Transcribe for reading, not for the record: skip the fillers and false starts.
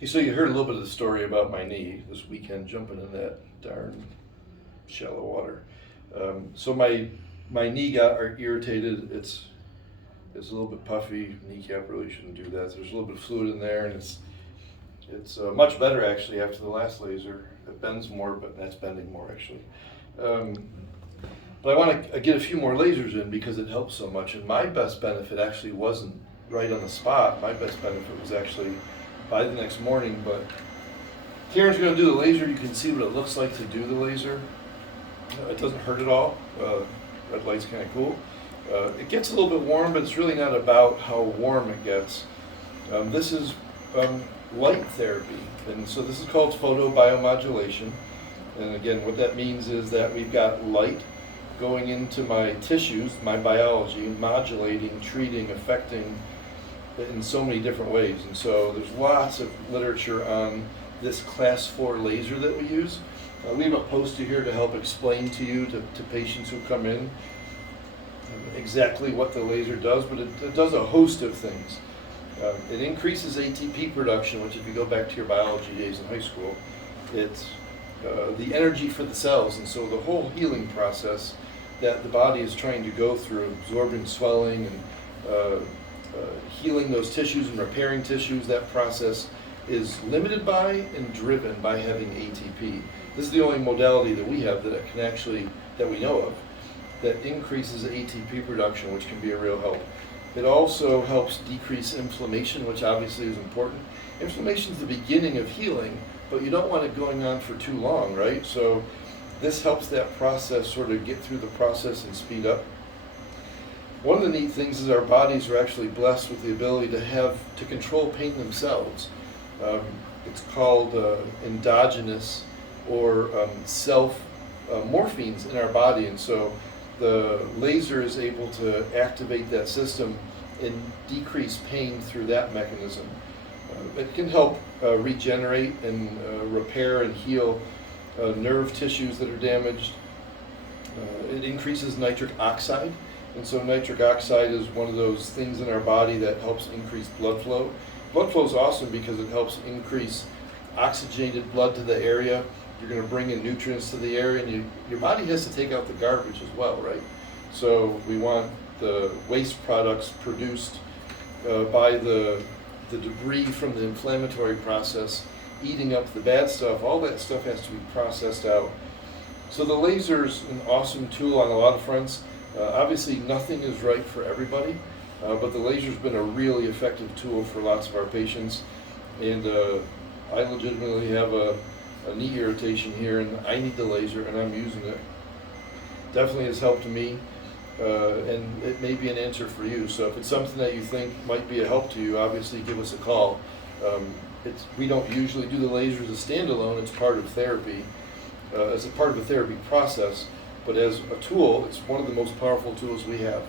Hey, so you heard a little bit of the story about my knee this weekend jumping in that darn shallow water. So my knee got irritated. It's a little bit puffy. Kneecap really shouldn't do that. There's a little bit of fluid in there, and it's much better actually after the last laser. It bends more, but that's bending more actually. Um, but I want to get a few more lasers in because it helps so much. And my best benefit actually wasn't right on the spot. My best benefit was actually by the next morning. But Karen's going to do the laser. You can see what it looks like to do the laser. It doesn't hurt at all. Red light's kind of cool. It gets a little bit warm, but it's really not about how warm it gets. This is light therapy, and so this is called photobiomodulation. And again, what that means is that we've got light going into my tissues, my biology, modulating, treating, affecting in so many different ways. And so there's lots of literature on this class 4 laser that we use. We have a poster here to help explain to you, to patients who come in, exactly what the laser does, but it does a host of things. It increases ATP production, which if you go back to your biology days in high school, it's the energy for the cells, and so the whole healing process that the body is trying to go through, absorbing swelling and healing those tissues and repairing tissues, that process is limited by and driven by having ATP. This is the only modality that we have that can actually, that we know of, that increases ATP production, which can be a real help. It also helps decrease inflammation, which obviously is important. Inflammation is the beginning of healing, but you don't want it going on for too long, right? So this helps that process sort of get through the process and speed up. One of the neat things is our bodies are actually blessed with the ability to control pain themselves. It's called endogenous or self morphines in our body, and so the laser is able to activate that system and decrease pain through that mechanism. It can help regenerate and repair and heal nerve tissues that are damaged. It increases nitric oxide, and so nitric oxide is one of those things in our body that helps increase blood flow. Blood flow is awesome because it helps increase oxygenated blood to the area. You're going to bring in nutrients to the area, and your body has to take out the garbage as well, right? So we want the waste products produced by the debris from the inflammatory process eating up the bad stuff. All that stuff has to be processed out. So the laser's an awesome tool on a lot of fronts. Obviously, nothing is right for everybody, but the laser's been a really effective tool for lots of our patients. And I legitimately have a knee irritation here, and I need the laser, and I'm using it. Definitely has helped me, and it may be an answer for you. So if it's something that you think might be a help to you, obviously give us a call. We don't usually do the laser as a standalone. It's part of therapy, as a part of a therapy process, but as a tool, it's one of the most powerful tools we have.